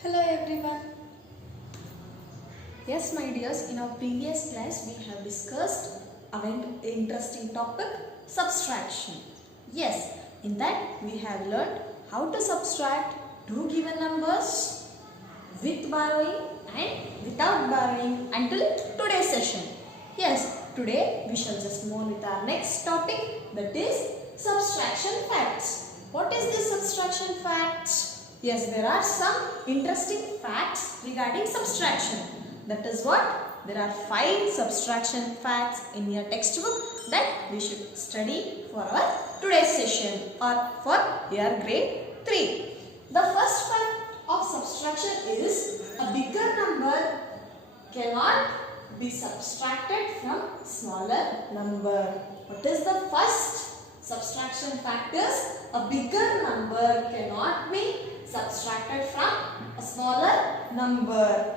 Hello everyone. Yes, my dears, in our previous class we have discussed an interesting topic, subtraction. Yes, in that we have learned how to subtract two given numbers with borrowing and without borrowing until today's session. Yes, today we shall just move on with our next topic, that is subtraction facts. What is this subtraction facts? Yes, there are some interesting facts regarding subtraction. That is what? There are 5 subtraction facts in your textbook that we should study for our today's session or for your grade 3. The first fact of subtraction is a bigger number cannot be subtracted from smaller number. What is the first subtraction fact is a bigger number cannot be subtracted from a smaller number.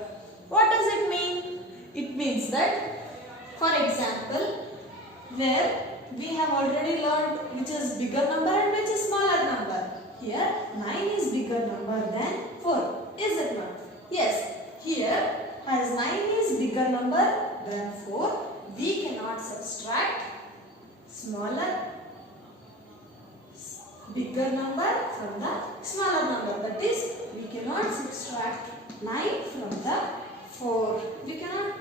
What does it mean? It means that, for example, where we have already learned which is bigger number and which is smaller number. Here 9 is bigger number than 4. Is it not? Yes. Here as 9 is bigger number than 4, we cannot subtract bigger number from the smaller number. That is, we cannot subtract 9 from the 4. We cannot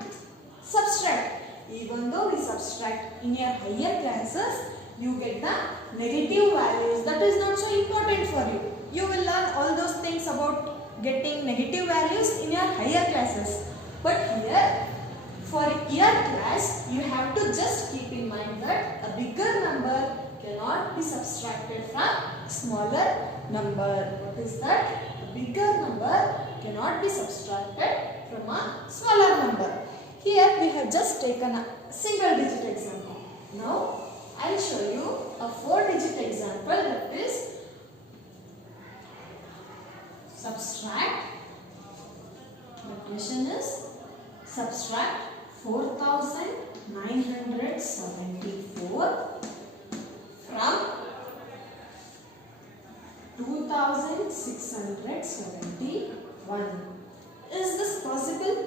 subtract. Even though we subtract in your higher classes, you get the negative values. That is not so important for you. You will learn all those things about getting negative values in your higher classes. But here, for your class, you have to just keep in mind that a bigger number cannot be subtracted from smaller number. What is that? A bigger number cannot be subtracted from a smaller number. Here we have just taken a single digit example. Now I will show you a 4-digit example, that is subtract. The question is subtract 4974 from 2671. Is this possible?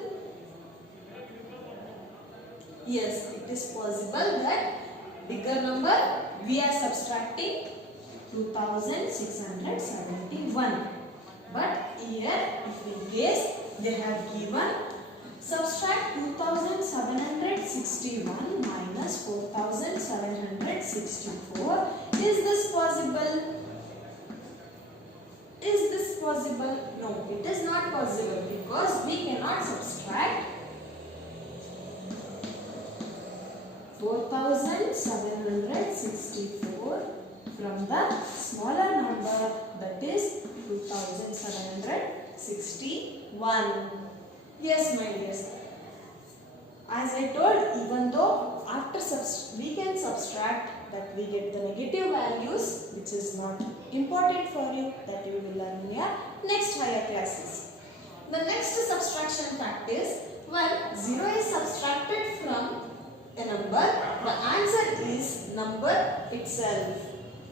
Yes, it is possible that bigger number we are subtracting 2671. But here, if in case they have given subtract 2761 minus 4764, is this possible? Is this possible? No, it is not possible because we cannot subtract 4764 from the smaller number, that is 2761. Yes, my dears. As I told, even though after we can subtract, that we get the negative values, which is not important for you, that you will learn in your next higher classes. The next subtraction fact is, when 0 is subtracted from a number, the answer is number itself.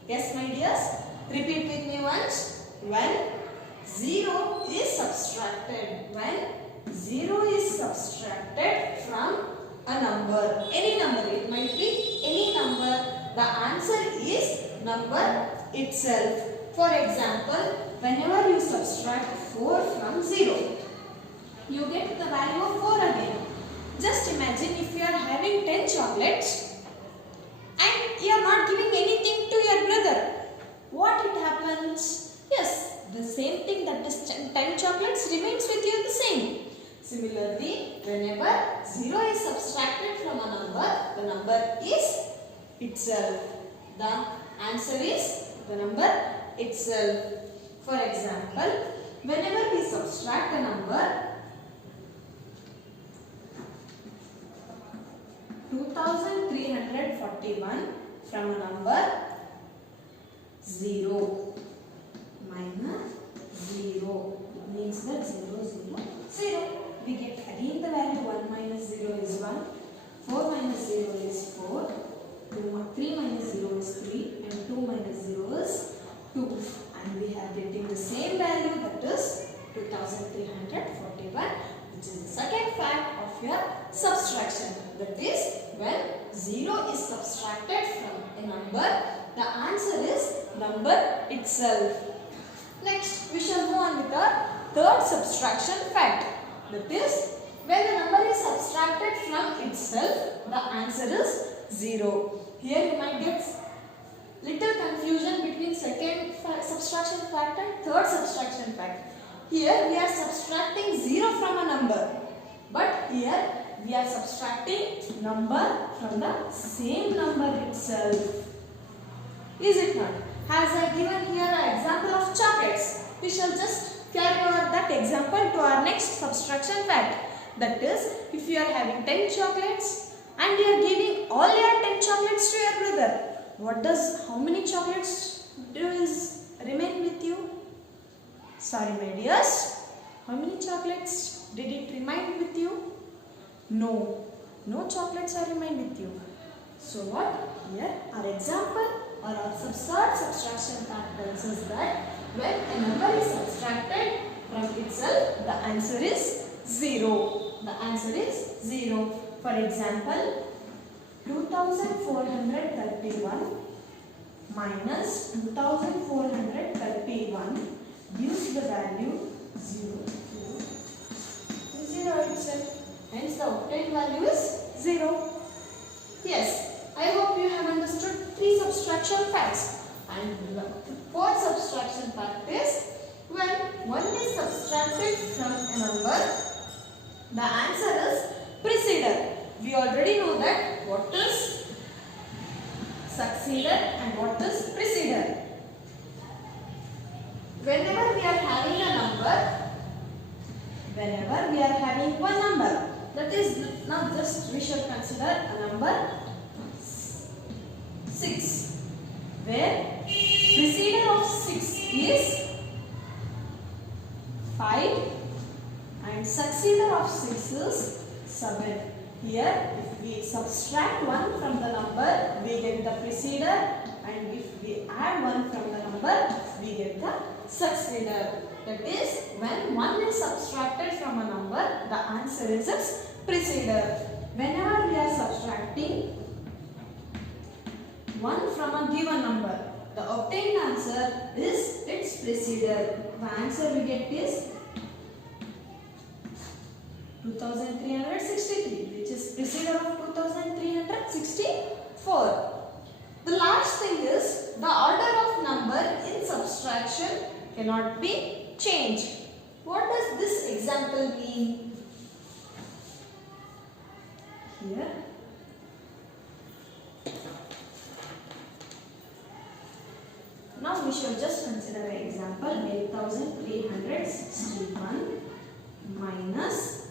Yes, my dears? Repeat with me once. When 0 is subtracted. When 0 is subtracted from a number. Any number. It might be any number. The answer is number itself. For example, whenever you subtract 4 from 0, you get the value of 4 again. Just imagine if you are having 10 chocolates and you are not giving anything to your brother. What it happens? Yes, the same thing, that is 10 chocolates remains with you the same. Similarly, whenever 0 is subtracted from a number, the number is itself. The answer is the number itself. For example, whenever we subtract a number 2341 from a number 0 minus 0, it means that 0, 0, 0. We get again the value 1 minus 0 is 1, 4 minus 0 is 4, 3 minus 0 is 3, and 2 minus 0 is 2. And we are getting the same value, that is 2341, which is the second fact of your subtraction. That is, when 0 is subtracted from a number, the answer is number itself. Next, we shall move on with our third subtraction fact. That is, when a number is subtracted from itself, the answer is 0. Here you might get little confusion between second subtraction fact and third subtraction fact. Here we are subtracting 0 from a number, but here we are subtracting number from the same number itself. Is it not? As I given here an example of chocolates, we shall just carry over that example to our next subtraction fact. That is, if you are having 10 chocolates and you are giving all your 10 chocolates to your brother, how many chocolates remain with you? Sorry my dears, how many chocolates did it remain with you? No chocolates are remain with you. So what? Here our example or our third subtraction fact tells us that when a number is subtracted from itself, the answer is 0. The answer is 0. For example, 2431 minus 2431 gives the value 0. 0 itself. Hence the obtained value is 0. Yes, I hope you have understood 3 subtraction facts. And the fourth subtraction fact is, when 1 is subtracted from a number, the answer is preceded. We already know that what is succeeded and what is preceded. Whenever we are having a number, whenever we are having one number, that is, now just we shall consider a number 6, where preceded of 6 is 5 and succeeder of 6 is 7. Here, if we subtract 1 from the number, we get the preceded, and if we add 1 from the number, we get the succeeder. That is, when 1 is subtracted from a number, the answer is its preceded. Whenever we are subtracting 1 from a given number, the obtained answer is its preceded. The answer we get is 2363, which is preceded of 2364. The last thing is, the order of number in subtraction cannot be changed. What does this example mean? Here, now we shall just consider an example 8361 minus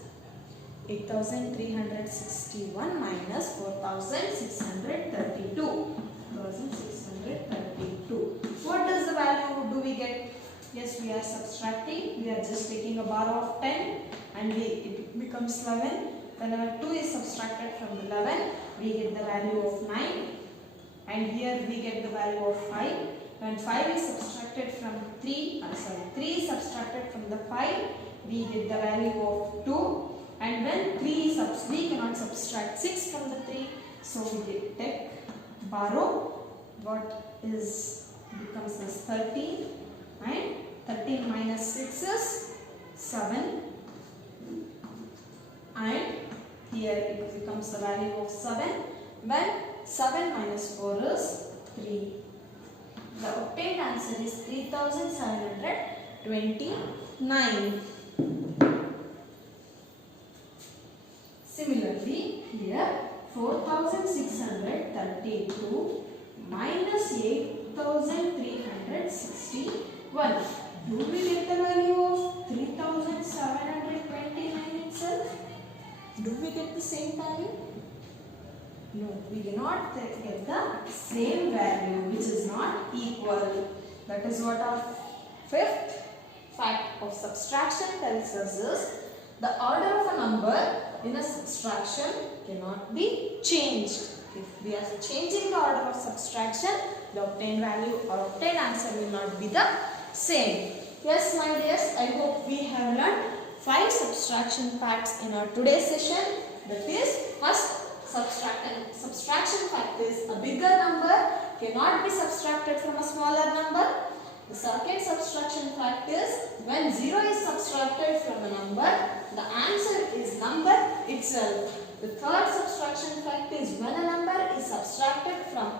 8361 minus 4632. 4632. What does the value do we get? Yes, we are subtracting. We are just taking a bar of 10 and it becomes 11. Whenever 2 is subtracted from 11, we get the value of 9. And here we get the value of 5. When 5 is subtracted from 3 is subtracted from the 5, we get the value of 2. And when 3 is we cannot subtract 6 from the 3, so we borrow what is becomes as 13, and 13 minus 6 is 7, and here it becomes the value of 7. When 7 minus 4 is 3. The obtained answer is 3729. Similarly, here 4632 minus 8361. Do we get the value of 3729 itself? Do we get the same value? No, we cannot get the same value, which is not equal. That is what our fifth fact of subtraction tells us is, the order of a number in a subtraction cannot be changed. If we are changing the order of subtraction, the obtained value or obtained answer will not be the same. Yes, my dears, I hope we have learned 5 subtraction facts in our today's session. That is, first subtraction fact is a bigger number cannot be subtracted from a smaller number. The second subtraction fact is when 0 is subtracted from a number, the answer is number itself. The third subtraction fact is when a number is subtracted from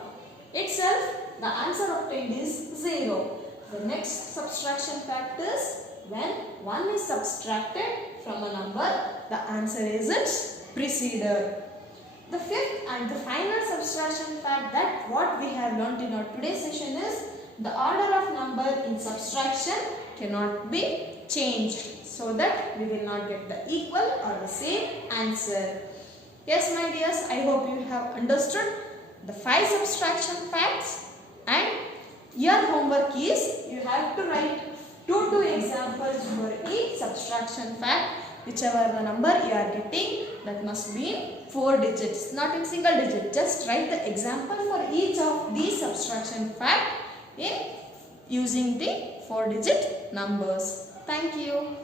itself, the answer obtained is 0. The next subtraction fact is when 1 is subtracted from a number, the answer is its preceder. The fifth and the final subtraction fact that what we have learnt in our today's session is the order of number in subtraction cannot be changed, so that we will not get the equal or the same answer. Yes, my dears, I hope you have understood the 5 subtraction facts, and your homework is you have to write 2 examples for each subtraction fact. Whichever the number you are getting, that must be in 4 digits, not in single digit. Just write the example for each of these subtraction fact in using the 4-digit numbers. Thank you.